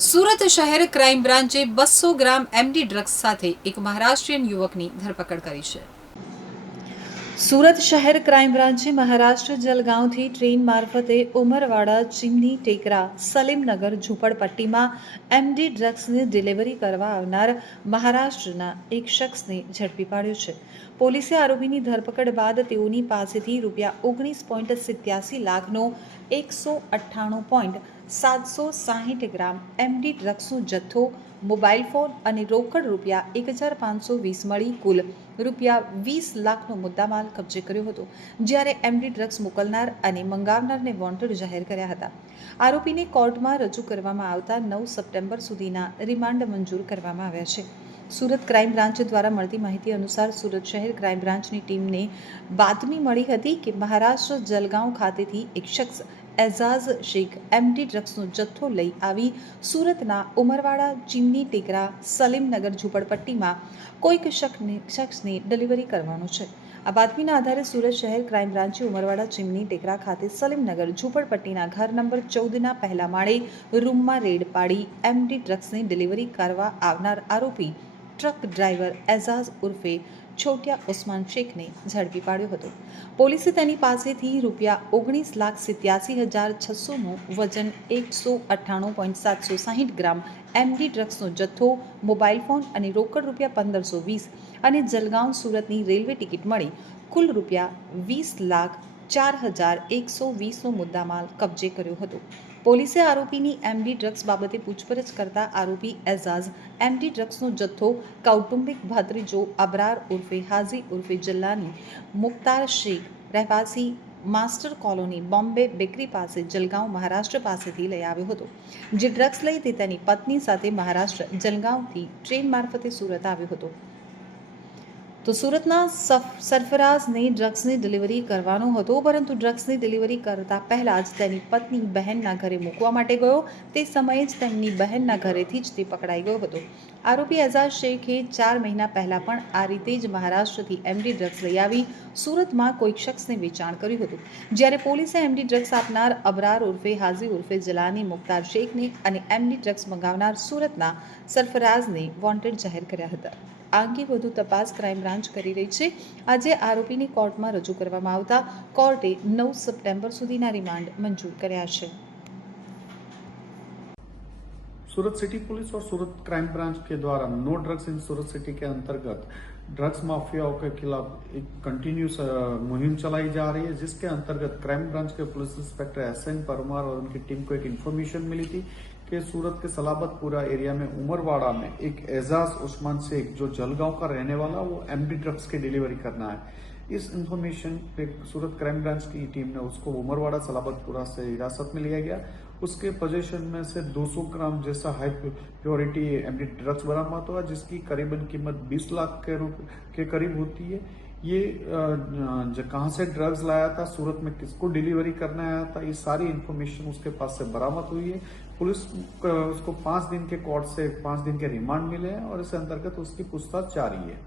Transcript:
સુરત શહેર ક્રાઇમ બ્રાન્ચે બસો ગ્રામ MD drugs સાથે એક મહારાષ્ટ્રીયન યુવકની ધરપકડ કરી છે. સુરત શહેર ક્રાઇમ બ્રાન્ચે મહારાષ્ટ્ર જલગાંવથી ટ્રેન મારફતે ઉમરવાડા, ચીમની, ટેકરા, સલીમનગર, ઝૂંપડપટ્ટીમાં એમડી ડ્રગ્સની ડિલિવરી કરવા આવનાર મહારાષ્ટ્રના એક શખ્સને ઝડપી પાડ્યો છે. પોલીસે આરોપીની ધરપકડ બાદ તેઓની પાસેથી રૂપિયા ઓગણીસ પોઈન્ટ સિત્યાસી લાખનો એકસો અઠ્ઠાણું પોઈન્ટ સાતસો સાહીઠ ગ્રામ એમડી ડ્રગ્સનો જથ્થો, મોબાઈલ ફોન અને રોકડ રૂપિયા એક હજાર પાંચસો વીસ મળી કુલ રૂપિયા વીસ લાખનો મુદ્દામાલ કબજે કર્યો હતો, જ્યારે એમડી ડ્રગ્સ મોકલનાર અને મંગાવનારને વોન્ટેડ જાહેર કર્યા હતા. આરોપીને કોર્ટમાં રજૂ કરવામાં આવતા નવ સપ્ટેમ્બર સુધીના રિમાન્ડ મંજૂર કરવામાં આવ્યા છે. સુરત ક્રાઇમ બ્રાન્ચ દ્વારા મળતી માહિતી અનુસાર સુરત શહેર ક્રાઇમ બ્રાન્ચની ટીમને બાતમી મળી હતી કે મહારાષ્ટ્ર જલગાંવ ખાતેથી એક શખ્સ એઝાઝ શેખ એમટી ડ્રગ્સનો જથ્થો લઈ આવી. સુરતના ઉમરવાડા ચીમની ટેકરા, સલીમનગર ઝૂંપડપટ્ટીમાં કોઈક શખ્સને ડિલિવરી કરવાનો છે. આ બાતમીના આધારે સુરત શહેર ક્રાઇમ બ્રાન્ચે ઉમરવાડા ચીમની ટેકરા ખાતે સલીમનગર ઝૂંપડપટ્ટીના ઘર નંબર ચૌદના પહેલા માળે રૂમમાં રેડ પાડી એમડી ડ્રગ્સની ડિલિવરી કરવા આવનાર આરોપી ટ્રક ડ્રાઈવર એઝાઝ ઉર્ફે છોટિયા ઉસ્માન શેખને ઝડપી પાડ્યો હતો. પોલીસે તેની પાસેથી રૂપિયા ઓગણીસ લાખ સિત્યાસી હજાર છસોનું વજન એકસો અઠ્ઠાણું પોઈન્ટ સાતસો સાહીઠ ગ્રામ એમડી ડ્રગ્સનો જથ્થો, મોબાઈલ ફોન અને રોકડ રૂપિયા પંદરસો વીસ અને જલગાંવ સુરતની રેલવે ટિકિટ મળી કુલ રૂપિયા વીસ લાખ ચાર હજાર એકસો વીસનો મુદ્દામાલ કબજે કર્યો હતો. પોલીસે આરોપીની એમડી ડ્રગ્સ બાબતે પૂછપરછ કરતા આરોપી એઝાઝ એમડી ડ્રગ્સનો જથ્થો કૌટુંબિક ભાત્રીજો અબરાર ઉર્ફે હાજી ઉર્ફે જલ્લાની મુખ્તાર શેખ રહેવાસી માસ્ટર કોલોની બોમ્બે બેકરી પાસે જલગાંવ મહારાષ્ટ્ર પાસેથી લઈ આવ્યો હતો. જે ડ્રગ્સ લઈ તે તેની પત્ની સાથે મહારાષ્ટ્ર જલગાંવથી ટ્રેન મારફતે સુરત આવ્યો હતો. તો સુરતના સરફરાઝને ડ્રગ્સની ડિલિવરી કરવાનો હતો, પરંતુ ડ્રગ્સની ડિલિવરી કરતા પહેલાં જ તેની પત્ની બહેનના ઘરે મૂકવા માટે ગયો. તે સમયે જ તેમની બહેનના ઘરેથી જ તે પકડાઈ ગયો હતો. આરોપી એઝાઝ શેખે ચાર મહિના પહેલાં પણ આ રીતે જ મહારાષ્ટ્રથી એમડી ડ્રગ્સ લઈ આવી સુરતમાં કોઈક શખ્સને વેચાણ કર્યું હતું. જ્યારે પોલીસે એમડી ડ્રગ્સ આપનાર અબરાર ઉર્ફે હાજી ઉર્ફે, જલાની, મુખ્તાર શેખને અને એમડી ડ્રગ્સ મંગાવનાર સુરતના સરફરાઝને વોન્ટેડ જાહેર કર્યા હતા. આ અંગે વધુ તપાસ ક્રાઇમ બ્રાન્ચ કરી રહી છે આજે આરોપીને કોર્ટમાં રજૂ કરવામાં આવતા કોર્ટે નવ સપ્ટેમ્બર સુધીના રિમાન્ડ મંજૂર કર્યા છે सूरत सिटी पुलिस और सूरत क्राइम ब्रांच के द्वारा no drugs in Surat city के अंतर्गत ड्रग्स माफियाओं के खिलाफ एक कंटिन्यूस मुहिम चलाई जा रही है जिसके अंतर्गत क्राइम ब्रांच के police inspector S N Parmar और उनकी टीम को एक इन्फॉर्मेशन मिली थी कि सूरत के सलाबतपुरा एरिया में उमरवाड़ा में एक एजाज उस्मान शेख, जो जलगांव का रहने वाला, वो एमडी ड्रग्स की डिलीवरी करना है। इस इंफॉर्मेशन पे सूरत क्राइम ब्रांच की टीम ने उसको उमरवाड़ा, सलाबतपुरा से हिरासत में लिया गया। उसके पोजेशन में से 200 ग्राम जैसा हाई प्योरिटी एमडी ड्रग्स बरामद हुआ, जिसकी करीबन कीमत 20 लाख के रूप, के करीब होती है। ये कहाँ से ड्रग्स लाया था, सूरत में किसको डिलीवरी करने आया था, ये सारी इन्फॉर्मेशन उसके पास से बरामद हुई है। पुलिस उसको पाँच दिन के कोर्ट से, पाँच दिन के रिमांड मिले हैं और इस अंतर्गत उसकी पूछताछ जारी है।